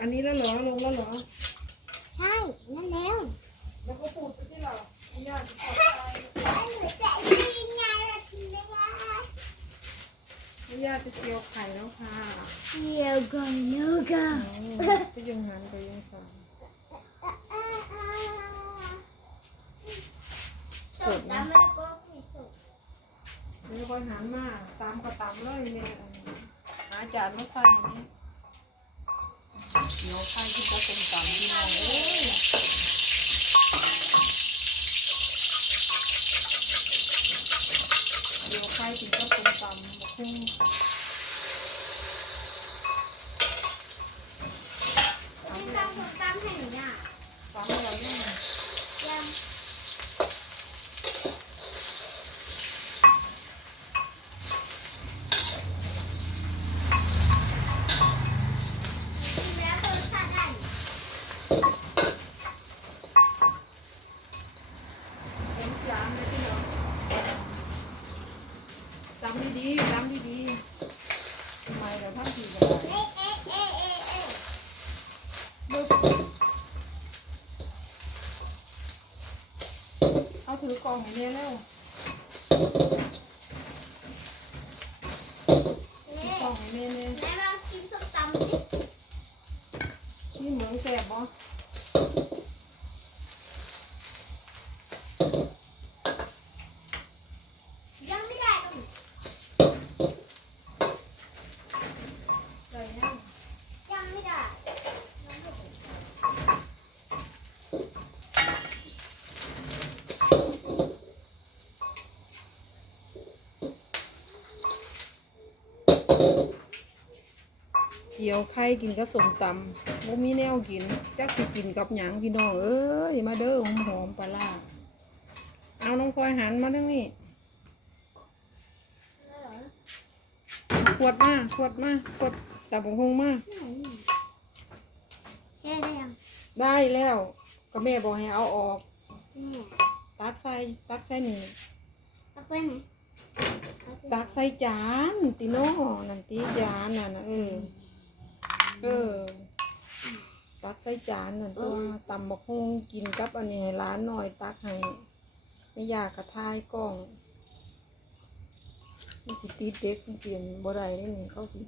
อันนี้แล้วเหรอลงแล้วเหรอ ใช่ นั่นแล้วแล้วก็ปูดไปที่เราอันนี้จะขอไปไอ้หนูจะกินไงล่ะกินไม่ได้อนุญาตจะเจียวไข่แล้วค่ะเดี๋ยวก่อนเดี๋ยวก่อนอืมก็ยังหันไปยังสามสุดแล้วไม่ได้ก็คุยสุดแล้วก็หันมาตามก็ตามเลยเนี่ยอันนี้หาจานมาใส่อันนี้ เดี๋ยวไข่ที่ก็เป็นตำพี่น้องเอ้ยเดี๋ยวไข่ที่ก็เป็นตำบักหุ่งไม่ทำส้มตำให้หนูน่ะ ตำอะไรเนี่ย ยังกินแล้วรสชาติได้ เต็มจานเลยพี่น้องจำดีๆจำดีๆทำไมเดี๋ยวท่านทีจะได้ เอ๊ะเอ๊ะเอ๊ะเอ๊ะเอ๊ะ บึกเอา ถือกล่องอย่างนี้เร็วถือกล่องอย่างนี้เนี่ยแม่ลองชิมส้มตำสินี่เหมืองแสบบ่ ยังไม่ได้ตรง ใส่ยัง ยังไม่ได้ยังไม่ได้ เกี่ยวไข่กินกับสมตำบ่มีแนวกิน จักสิกินกับหยังพี่น้องเอ้ยมาเด้อหอมหอมๆปลาล่าเอาน้องพลอยหันมาทางนี้ขวดมาขวดมาขวดตาบงหงมาเฮ้ได้ยังได้แล้วก็แม่บอกให้เอาออกแม่ตักใส่ตักใส่นี่ตักไว้ไหนตักใส่จานติโน่นั่นติจานนั่นนะเออ เออ ตักใส่จานนั่นตัวตำบักฮงกินกับอันนี้ให้ร้านหน่อยตักให้ไม่อยากกระทายกล้อง มันสิติดเด็กมันเสียนบ่ได้เด้นี่เขาสิ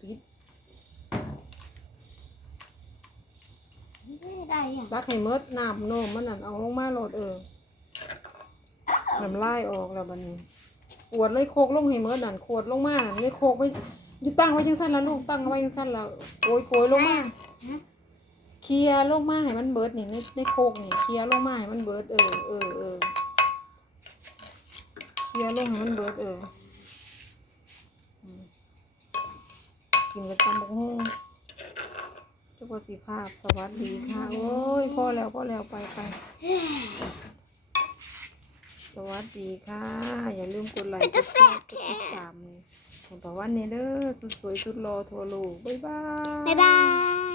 ปิดไม่ได้ยังตักให้เมดน้ำโน่มมันนั่นเอาลงมาโหลดเออน้ำลายออกแล้วบัดนี้ขวดเลยโคกลงให้เมดนั่นขวดลงมานั่นเลยโคกไว้ อยู่ตั้งไว้จังสั้นละลูกตั้งไว้จังสั้นละโกยโกยลงมาเคลียร์ลงมาให้มันเบิดนี่ในในโคกนี่เคลียร์ลงมาให้มันเบิดเออเออเออเคลียร์ลงให้มันเบิดเอออืมกินกับตำบักหุ่งเจ้าประสิภาพสวัสดีค่ะ โอ้ยพอแล้วพอแล้วไปไปสวัสดีค่ะ อย่าลืมกดไลค์กดแชร์กดติดตาม นี่เห็นบอกว่าเนเด้อสุดสวยสุดรอทัวโลกบ๊ายบาย บ๊ายบาย